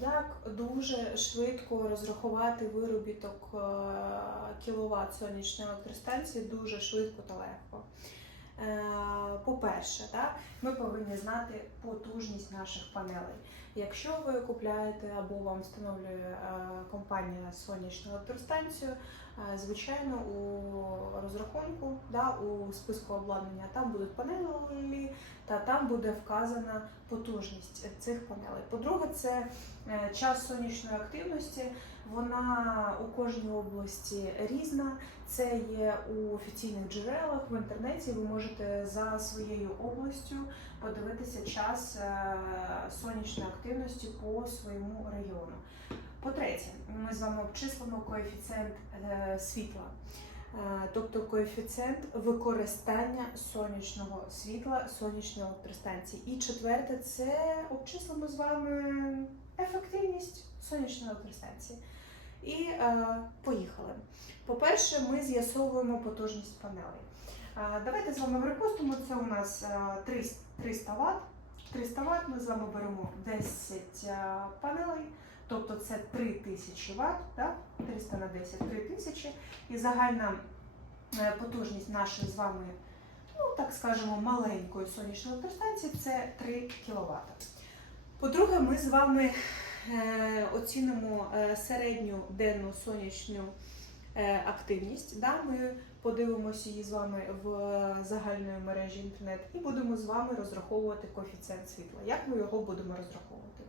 Як дуже швидко розрахувати виробіток е, кіловат сонячної електростанції дуже швидко та легко. Е, По-перше, ми повинні знати потужність наших панелей. Якщо ви купляєте або вам встановлює е, компанія сонячну електростанцію, звичайно, у розрахунку, да, у списку обладнання там будуть панелі, та там буде вказана потужність цих панелей. По-друге, це е, час сонячної активності. Вона у кожній області різна. Це є у офіційних джерелах в інтернеті. Ви можете за своєю областю подивитися час е, сонячної активності по своєму району. По-третє, ми з вами обчислимо коефіцієнт е, світла. Е, Тобто коефіцієнт використання сонячного світла, сонячної електростанції. І четверте, це обчислимо з вами ефективність сонячної електростанції. І е, поїхали. По-перше, ми з'ясовуємо потужність панелей. Е, давайте з вами припустимо, це у нас е, 300 300 Вт. 300 Вт ми з вами беремо 10 е, панелей, тобто це 3000 Вт, так? 300 на 10 3000. І загальна е, потужність нашої з вами, ну так скажемо, маленької сонячної електростанції це 3 кВт. По-друге, ми з вами е, оцінимо е, середню денну сонячну активність. Да? Ми подивимося її з вами в загальної мережі інтернет і будемо з вами розраховувати коефіцієнт світла. Як ми його будемо розраховувати?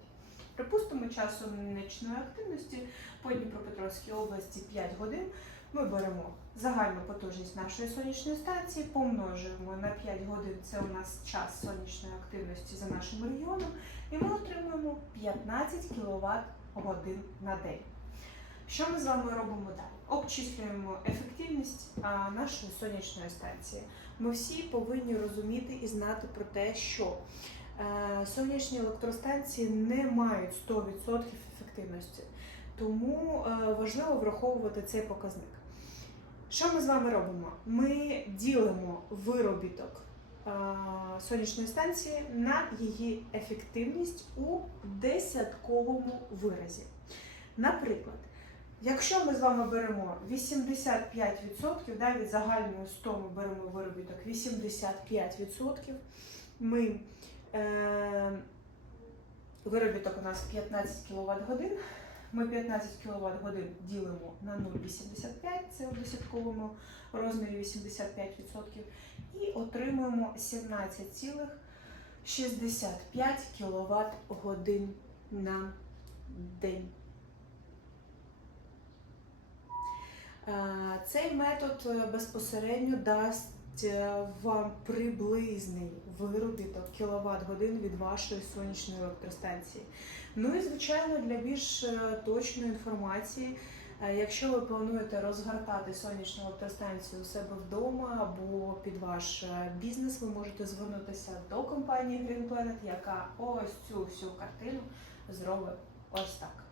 Припустимо, час сонячної активності по Дніпропетровській області 5 годин. Ми беремо загальну потужність нашої сонячної станції, помножуємо на 5 годин. Це у нас час сонячної активності за нашим регіоном, і ми отримуємо 15 кВт годин на день. Що ми з вами робимо далі? Обчислюємо ефективність нашої сонячної станції. Ми всі повинні розуміти і знати про те, що сонячні електростанції не мають 100% ефективності, тому е, важливо враховувати цей показник. Що ми з вами робимо? Ми ділимо виробіток е, сонячної станції на її ефективність у десятковому виразі. Наприклад, якщо ми з вами беремо 85%, да, від загальної 100 ми беремо виробіток 85%, ми, е, виробіток у нас 15 кВт годин. Ми 15 кВт годин ділимо на 0,85, це у десятковому розмірі 85%, і отримуємо 17,65 кВт годин на день. Е, Цей метод е, безпосередньо дасть вам приблизний виробіток кіловат годин від вашої сонячної електростанції. Ну і звичайно, для більш е, точної інформації, е, якщо ви плануєте розгортати сонячну електростанцію у себе вдома або під ваш е, бізнес, ви можете звернутися до компанії Green Planet, яка ось цю всю картину зробить ось так.